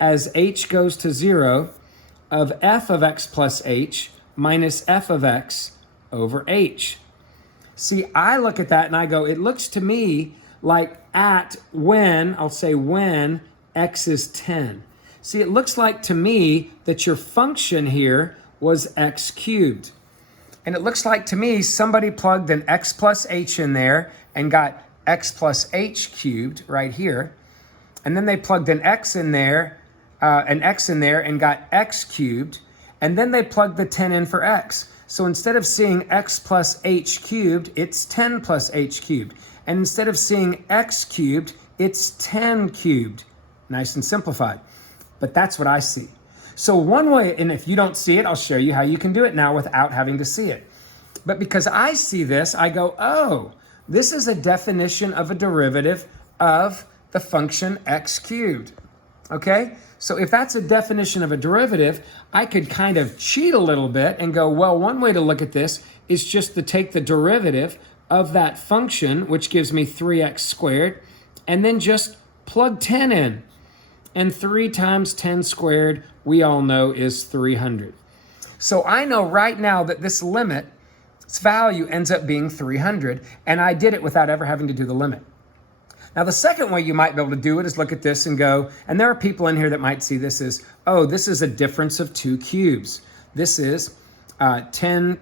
as h goes to 0 of f of x plus h minus f of x over h. See, I look at that and I go, it looks to me like I'll say when x is 10. See, it looks like to me that your function here was x cubed. And it looks like to me somebody plugged an x plus h in there and got x plus h cubed right here. And then they plugged an x in there and got x cubed. And then they plugged the 10 in for x. So instead of seeing x plus h cubed, it's 10 plus h cubed. And instead of seeing x cubed, it's 10 cubed. Nice and simplified. But that's what I see. So one way, and if you don't see it, I'll show you how you can do it now without having to see it. But because I see this, I go, oh, this is a definition of a derivative of the function x cubed. Okay? So if that's a definition of a derivative, I could kind of cheat a little bit and go, well, one way to look at this is just to take the derivative of that function, which gives me 3x squared, and then just plug 10 in. And 3 times 10 squared, we all know, is 300. So I know right now that this limit, its value ends up being 300, and I did it without ever having to do the limit. Now, the second way you might be able to do it is look at this and go, and there are people in here that might see this as, oh, this is a difference of 2 cubes. This is 10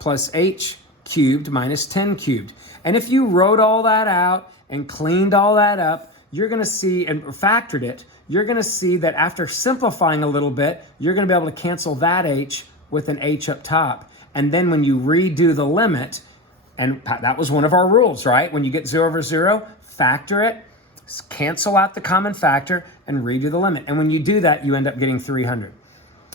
plus h cubed minus 10 cubed. And if you wrote all that out and cleaned all that up, you're going to see, and factored it, you're going to see that after simplifying a little bit, you're going to be able to cancel that h with an h up top. And then when you redo the limit, and that was one of our rules, right? When you get 0 over 0, factor it, cancel out the common factor, and redo the limit. And when you do that, you end up getting 300.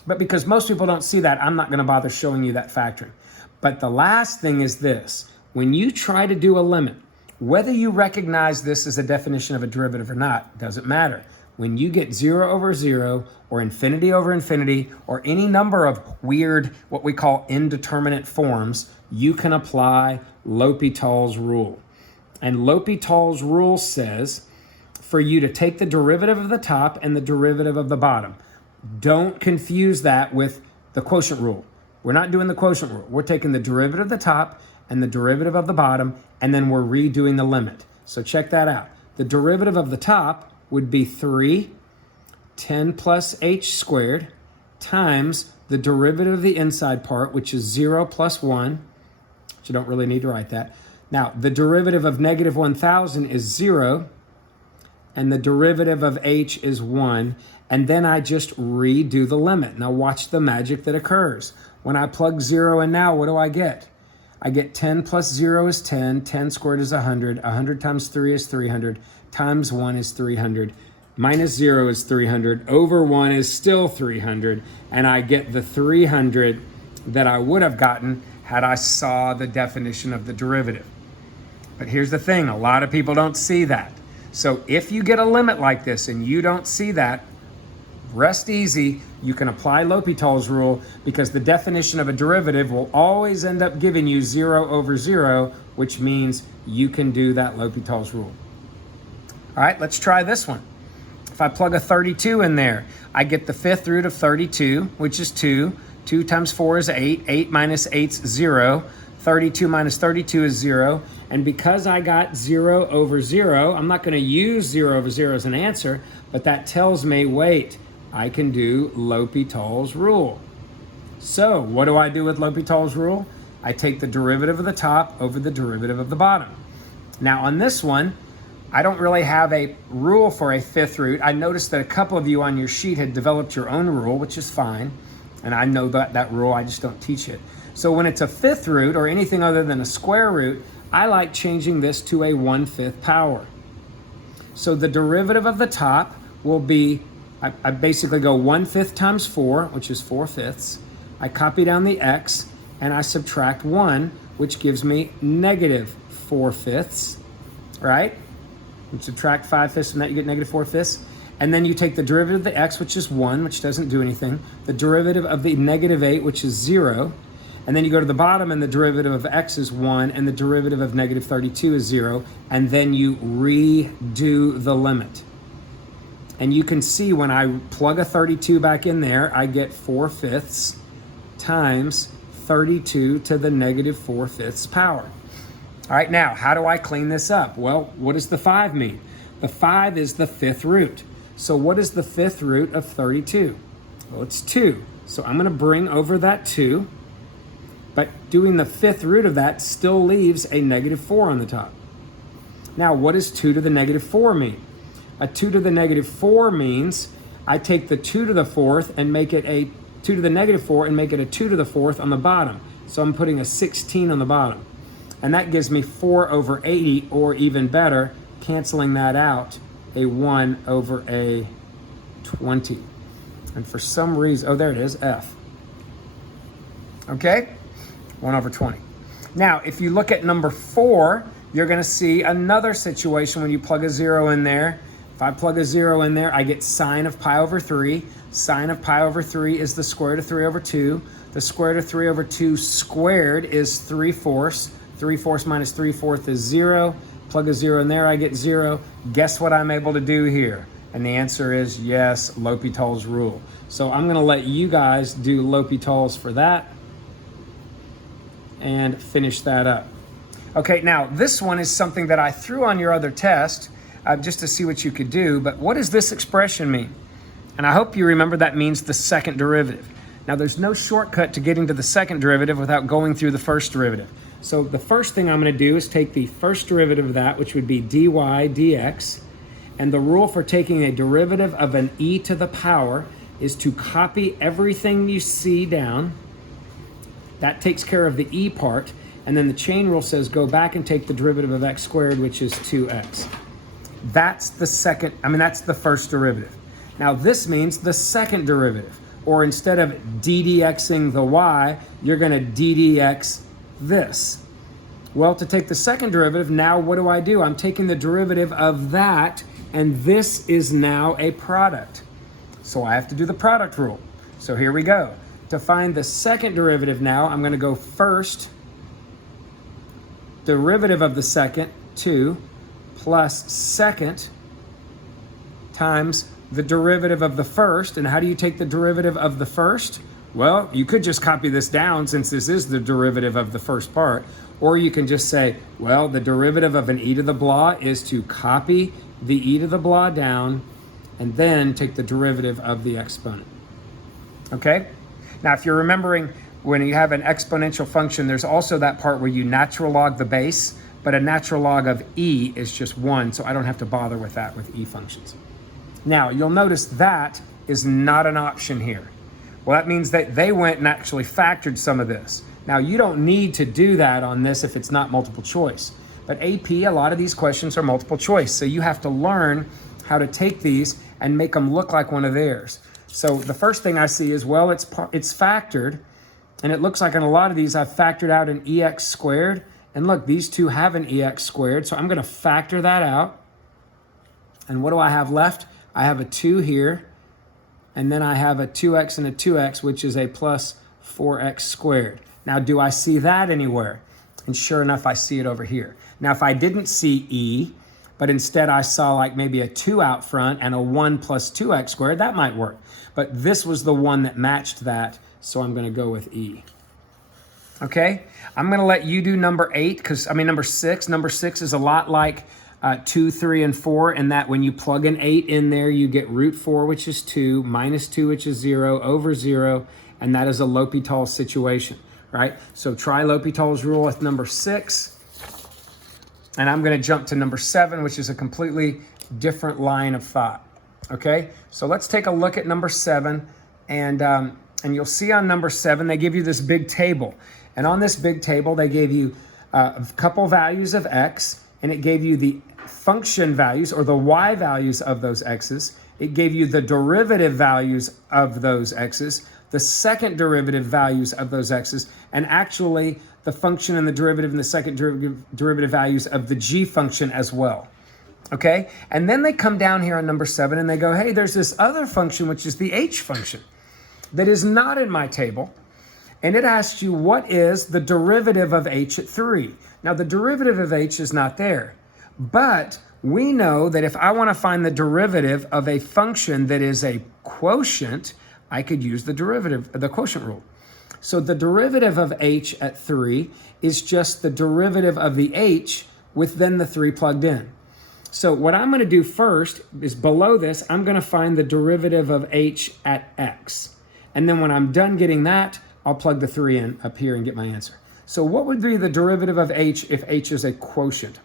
But because most people don't see that, I'm not going to bother showing you that factoring. But the last thing is this. When you try to do a limit, whether you recognize this as a definition of a derivative or not, doesn't matter. When you get 0 over 0 or infinity over infinity or any number of weird, what we call indeterminate forms, you can apply L'Hopital's rule. And L'Hopital's rule says for you to take the derivative of the top and the derivative of the bottom. Don't confuse that with the quotient rule. We're not doing the quotient rule. We're taking the derivative of the top and the derivative of the bottom, and then we're redoing the limit. So check that out. The derivative of the top would be 3, 10 plus h squared, times the derivative of the inside part, which is 0 plus 1, which you don't really need to write that. Now, the derivative of negative 1,000 is 0, and the derivative of h is 1, and then I just redo the limit. Now watch the magic that occurs. When I plug 0 in now, what do I get? I get 10 plus 0 is 10, 10 squared is 100, 100 times 3 is 300, times 1 is 300, minus 0 is 300, over 1 is still 300, and I get the 300 that I would have gotten had I saw the definition of the derivative. But here's the thing, a lot of people don't see that. So if you get a limit like this and you don't see that, rest easy, you can apply L'Hopital's rule because the definition of a derivative will always end up giving you 0 over 0, which means you can do that L'Hopital's rule. All right, let's try this one. If I plug a 32 in there, I get the 5th root of 32, which is 2. 2 times 4 is 8. 8 minus 8 is 0. 32 minus 32 is 0. And because I got 0 over 0, I'm not going to use 0 over 0 as an answer, but that tells me, wait, I can do L'Hopital's rule. So what do I do with L'Hopital's rule? I take the derivative of the top over the derivative of the bottom. Now on this one, I don't really have a rule for a fifth root. I noticed that a couple of you on your sheet had developed your own rule, which is fine. And I know that rule, I just don't teach it. So when it's a fifth root or anything other than a square root, I like changing this to a 1/5 power. So the derivative of the top will be, I basically go 1/5 times 4, which is 4/5. I copy down the x and I subtract 1, which gives me negative 4/5, right? You subtract 5/5 from that, you get negative 4/5. And then you take the derivative of the x, which is 1, which doesn't do anything. The derivative of the negative 8, which is 0. And then you go to the bottom and the derivative of x is 1 and the derivative of negative 32 is 0. And then you redo the limit. And you can see when I plug a 32 back in there, I get 4/5 times 32 to the negative 4/5 power. All right, now, how do I clean this up? Well, what does the 5 mean? The 5 is the fifth root. So what is the fifth root of 32? Well, it's 2. So I'm going to bring over that 2. But doing the fifth root of that still leaves a negative 4 on the top. Now, what does 2 to the negative 4 mean? A 2 to the negative 4 means I take the 2 to the 4th and make it a 2 to the negative 4 and make it a 2 to the 4th on the bottom. So I'm putting a 16 on the bottom. And that gives me 4 over 80, or even better, canceling that out, a 1 over a 20. And for some reason, oh, there it is, F. Okay? 1 over 20. Now, if you look at number 4, you're going to see another situation when you plug a 0 in there. If I plug a 0 in there, I get sine of pi over 3. Sine of pi over 3 is the square root of 3 over 2. The square root of 3 over 2 squared is 3/4. 3/4 minus 3/4 is 0. Plug a 0 in there, I get 0. Guess what I'm able to do here? And the answer is yes, L'Hopital's rule. So I'm going to let you guys do L'Hopital's for that and finish that up. Okay, now this one is something that I threw on your other test just to see what you could do. But what does this expression mean? And I hope you remember that means the second derivative. Now there's no shortcut to getting to the second derivative without going through the first derivative. So the first thing I'm going to do is take the first derivative of that, which would be dy dx. And the rule for taking a derivative of an e to the power is to copy everything you see down. That takes care of the e part. And then the chain rule says go back and take the derivative of x squared, which is 2x. That's the that's the first derivative. Now this means the second derivative. Or instead of ddxing the y, you're going to ddx this. Well, to take the second derivative, now what do? I'm taking the derivative of that, and this is now a product. So I have to do the product rule. So here we go. To find the second derivative now, I'm going to go first, derivative of the second, 2, plus second times the derivative of the first. And how do you take the derivative of the first? Well, you could just copy this down since this is the derivative of the first part. Or you can just say, well, the derivative of an e to the blah is to copy the e to the blah down and then take the derivative of the exponent. Okay? Now, if you're remembering when you have an exponential function, there's also that part where you natural log the base, but a natural log of e is just 1, so I don't have to bother with that with e functions. Now, you'll notice that is not an option here. Well, that means that they went and actually factored some of this. Now, you don't need to do that on this if it's not multiple choice. But AP, a lot of these questions are multiple choice, so you have to learn how to take these and make them look like one of theirs. So the first thing I see is, well, it's factored, and it looks like in a lot of these I've factored out an EX squared. And look, these two have an EX squared, so I'm going to factor that out. And what do I have left? I have a 2 here, and then I have a 2x and a 2x, which is a plus 4x squared. Now, do I see that anywhere? And sure enough, I see it over here. Now, if I didn't see E, but instead I saw like maybe a 2 out front and a 1 plus 2x squared, that might work. But this was the one that matched that, so I'm going to go with E. Okay? I'm going to let you do number 8, number 6. Number 6 is a lot like 2, 3, and 4, in that when you plug an 8 in there, you get root 4, which is 2, minus 2, which is 0, over 0, and that is a L'Hopital situation. right? So try L'Hopital's rule with number 6. And I'm going to jump to number 7, which is a completely different line of thought. Okay, so let's take a look at number 7, and you'll see on number 7 they give you this big table, and on this big table they gave you a couple values of x, and it gave you the function values or the y values of those x's. It gave you the derivative values of those x's, the second derivative values of those x's, and actually the function and the derivative and the second derivative values of the g function as well. Okay, and then they come down here on number 7 and they go, hey, there's this other function, which is the h function, that is not in my table. And it asks you, what is the derivative of h at 3? Now, the derivative of h is not there. But we know that if I want to find the derivative of a function that is a quotient, I could use the quotient rule. So the derivative of h at 3 is just the derivative of the h with then the 3 plugged in. So what I'm going to do first is below this, I'm going to find the derivative of h at x. And then when I'm done getting that, I'll plug the 3 in up here and get my answer. So what would be the derivative of h if h is a quotient?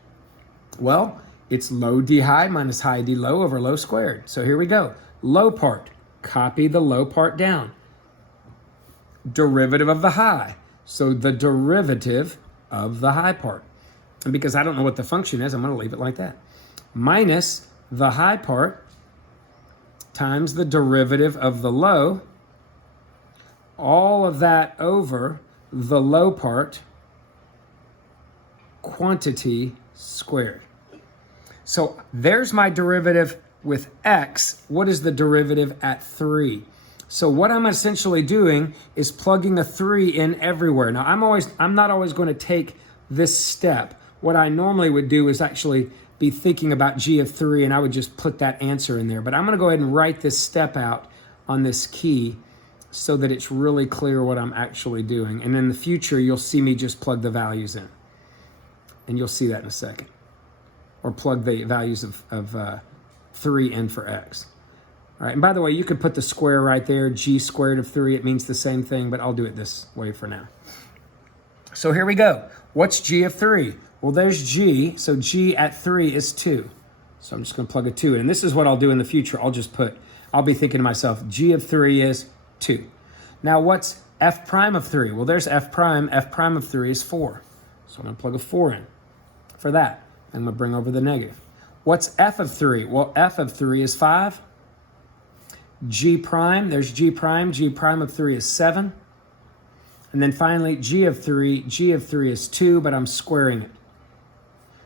Well, it's low d high minus high d low over low squared. So here we go. Low part, copy the low part down. Derivative of the high. So the derivative of the high part. And because I don't know what the function is, I'm going to leave it like that. Minus the high part times the derivative of the low, all of that over the low part, quantity squared. So there's my derivative with x. What is the derivative at 3? So what I'm essentially doing is plugging a 3 in everywhere. Now I'm not always going to take this step. What I normally would do is actually be thinking about g of 3, and I would just put that answer in there. But I'm going to go ahead and write this step out on this key so that it's really clear what I'm actually doing. And in the future, you'll see me just plug the values in. And you'll see that in a second. Or plug the values of 3 in for x. All right, and by the way, you could put the square right there, g squared of 3. It means the same thing, but I'll do it this way for now. So here we go. What's g of 3? Well, there's g, so g at 3 is 2. So I'm just going to plug a 2 in. And this is what I'll do in the future. I'll be thinking to myself, g of 3 is 2. Now, what's f prime of 3? Well, there's f prime. F prime of 3 is 4. So I'm going to plug a 4 in for that. I'm going to bring over the negative. What's f of 3? Well, f of 3 is 5. G prime, there's g prime. G prime of 3 is 7. And then finally, g of 3 is 2, but I'm squaring it.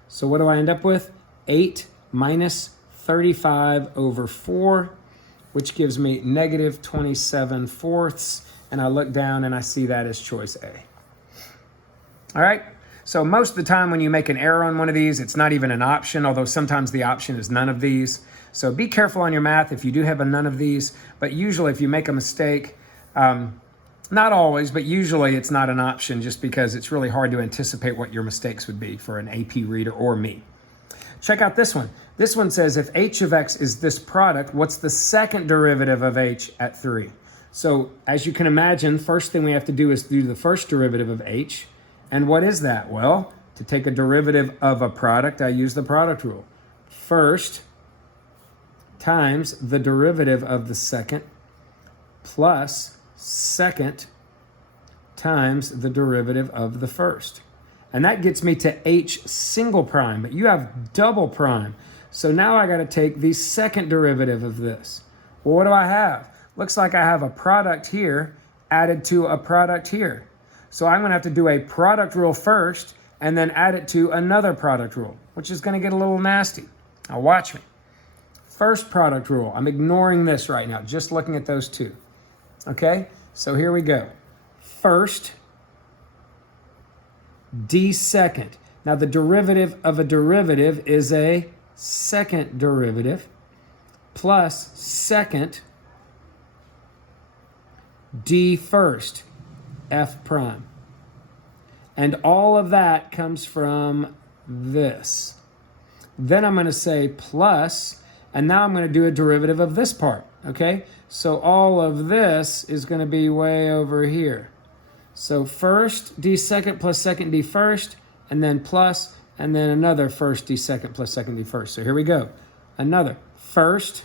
So what do I end up with? 8 minus 35 over 4, which gives me negative 27 fourths. And I look down and I see that as choice A. All right. So most of the time when you make an error on one of these, it's not even an option, although sometimes the option is none of these. So be careful on your math if you do have a none of these. But usually if you make a mistake, not always, but usually it's not an option just because it's really hard to anticipate what your mistakes would be for an AP reader or me. Check out this one. This one says if h of x is this product, what's the second derivative of h at 3? So as you can imagine, first thing we have to do is do the first derivative of h. And what is that? Well, to take a derivative of a product, I use the product rule. First times the derivative of the second plus second times the derivative of the first. And that gets me to h single prime, but you have double prime. So now I got to take the second derivative of this. Well, what do I have? Looks like I have a product here added to a product here. So I'm going to have to do a product rule first and then add it to another product rule, which is going to get a little nasty. Now watch me. First product rule. I'm ignoring this right now, just looking at those two. Okay, so here we go. First, d second. Now the derivative of a derivative is a second derivative plus second d first, f prime. And all of that comes from this. Then I'm going to say plus, and now I'm going to do a derivative of this part, okay? So all of this is going to be way over here. So first d second plus second d first, and then plus, and then another first d second plus second d first. So here we go. Another first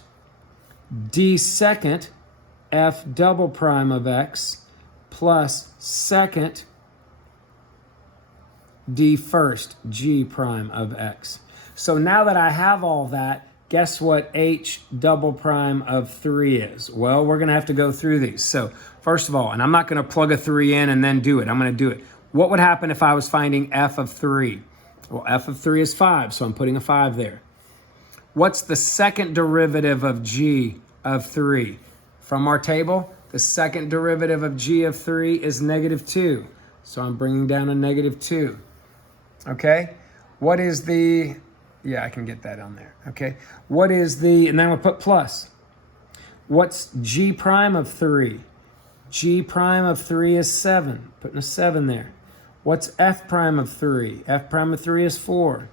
d second f double prime of x plus second d first g prime of x. So now that I have all that, guess what h double prime of 3 is? Well, we're going to have to go through these. So first of all, and I'm not going to plug a 3 in and then do it. I'm going to do it. What would happen if I was finding f of 3? Well, f of 3 is 5, so I'm putting a 5 there. What's the second derivative of g of 3? From our table, the second derivative of g of 3 is -2. So I'm bringing down a -2. Okay? What is the... Yeah, I can get that on there. Okay? What is the... And then we'll put plus. What's g prime of 3? G prime of 3 is 7. Putting a 7 there. What's f prime of 3? F prime of 3 is 4.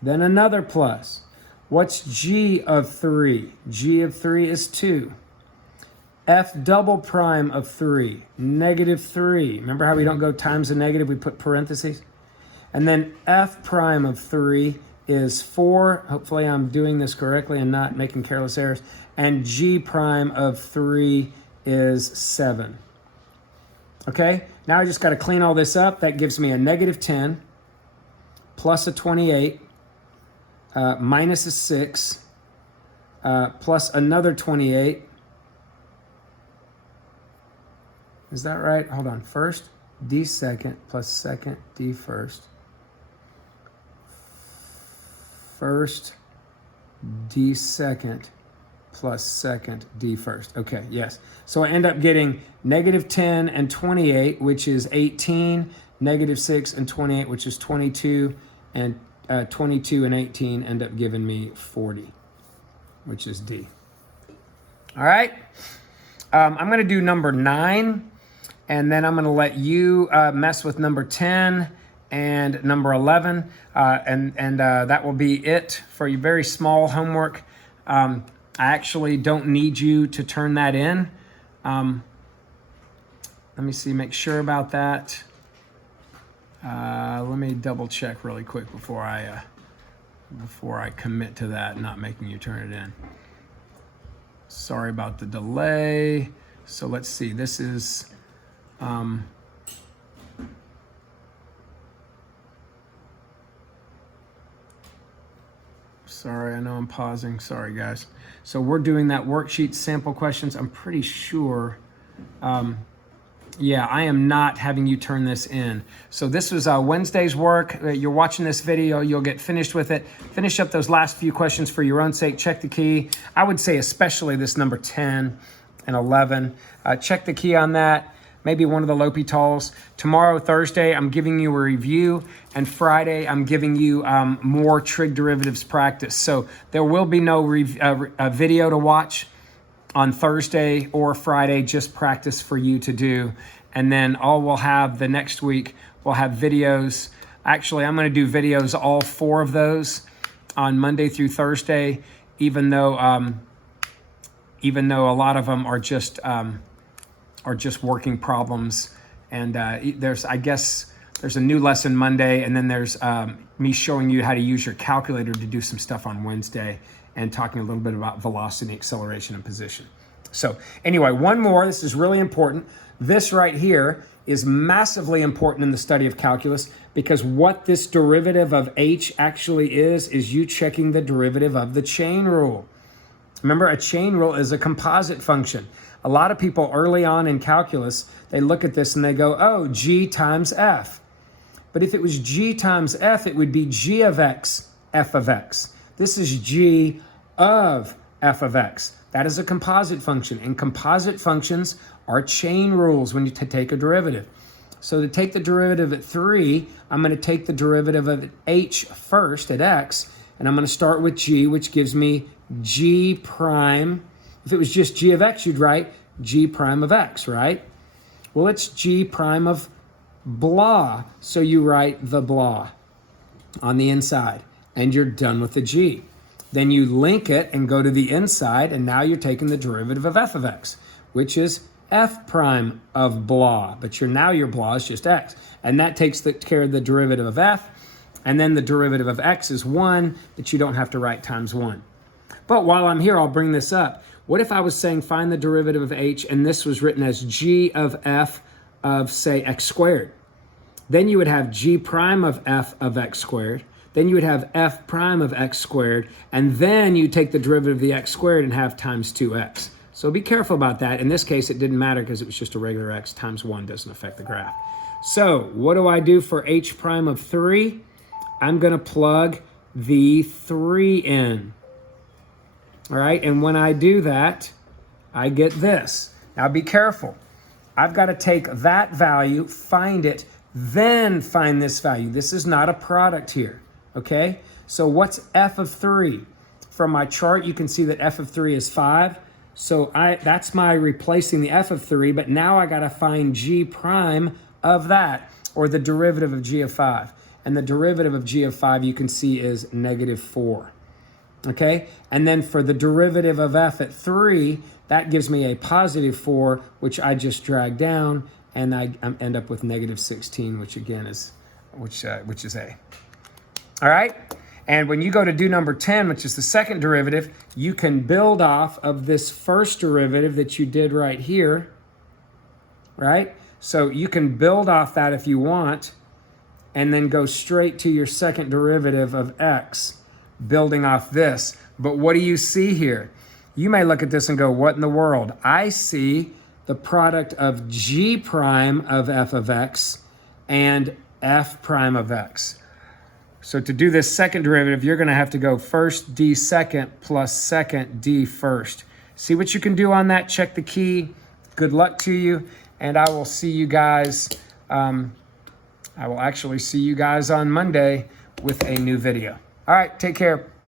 Then another plus. What's g of 3? G of 3 is 2. F double prime of 3, -3. Remember how we don't go times a negative, we put parentheses? And then f prime of 3 is 4. Hopefully I'm doing this correctly and not making careless errors. And g prime of 3 is 7. Okay, now I just got to clean all this up. That gives me a -10 plus a 28 minus a 6 plus another 28. Is that right? Hold on. First d second plus second d first. First d second plus second d first. Okay, yes. So I end up getting -10 and 28, which is 18, -6 and 28, which is 22, and 22 and 18 end up giving me 40, which is D. All right. I'm going to do number 9, and then I'm going to let you mess with number 10 and number 11, and that will be it for your very small homework. I actually don't need you to turn that in. Let me see, make sure about that. Let me double check really quick before I commit to that, not making you turn it in. Sorry about the delay. So let's see, this is, sorry, I know I'm pausing. Sorry, guys. So we're doing that worksheet sample questions. I'm pretty sure, yeah, I am not having you turn this in. So this was Wednesday's work. You're watching this video, you'll get finished with it. Finish up those last few questions for your own sake. Check the key. I would say especially this number 10 and 11. Check the key on that. Maybe one of the L'Hôpitals. Tomorrow, Thursday, I'm giving you a review, and Friday, I'm giving you more trig derivatives practice. So there will be no video to watch on Thursday or Friday, just practice for you to do. And then all we'll have the next week, we'll have videos. Actually, I'm going to do videos, all 4 of those on Monday through Thursday, even though a lot of them are just working problems. And I guess there's a new lesson Monday, and then there's me showing you how to use your calculator to do some stuff on Wednesday, and talking a little bit about velocity, acceleration, and position. So anyway, one more. This is really important. This right here is massively important in the study of calculus, because what this derivative of h actually is you checking the derivative of the chain rule. Remember, a chain rule is a composite function. A lot of people early on in calculus, they look at this and they go, oh, g times f. But if it was g times f, it would be g of x, f of x. This is g of f of x. That is a composite function, and composite functions are chain rules when you take a derivative. So to take the derivative at 3, I'm going to take the derivative of h first at x, and I'm going to start with g, which gives me g prime. If it was just g of x, you'd write g prime of x, right? Well, it's g prime of blah, so you write the blah on the inside, and you're done with the g. Then you link it and go to the inside, and now you're taking the derivative of f of x, which is f prime of blah, but now your blah is just x. And that takes care of the derivative of f, and then the derivative of x is 1 that you don't have to write times 1. But while I'm here, I'll bring this up. What if I was saying find the derivative of h, and this was written as g of f of, say, x squared? Then you would have g prime of f of x squared. Then you would have f prime of x squared, and then you take the derivative of the x squared and have times 2x. So be careful about that. In this case, it didn't matter because it was just a regular x. Times 1 doesn't affect the graph. So what do I do for h prime of 3? I'm going to plug the 3 in. All right, and when I do that, I get this. Now be careful. I've got to take that value, find it, then find this value. This is not a product here, okay? So what's f of 3? From my chart, you can see that f of 3 is 5. So that's my replacing the f of 3, but now I got to find g prime of that, or the derivative of g of 5. And the derivative of g of 5 you can see is -4. Okay? And then for the derivative of f at 3, that gives me a +4, which I just drag down, and I end up with -16, which again is which is a. All right? And when you go to do number 10, which is the second derivative, you can build off of this first derivative that you did right here, right? So you can build off that if you want, and then go straight to your second derivative of x, building off this. But what do you see here? You may look at this and go, what in the world? I see the product of g prime of f of x and f prime of x. So to do this second derivative, you're going to have to go first d second plus second d first. See what you can do on that. Check the key. Good luck to you. And I will see you guys, I will actually see you guys on Monday with a new video. All right, take care.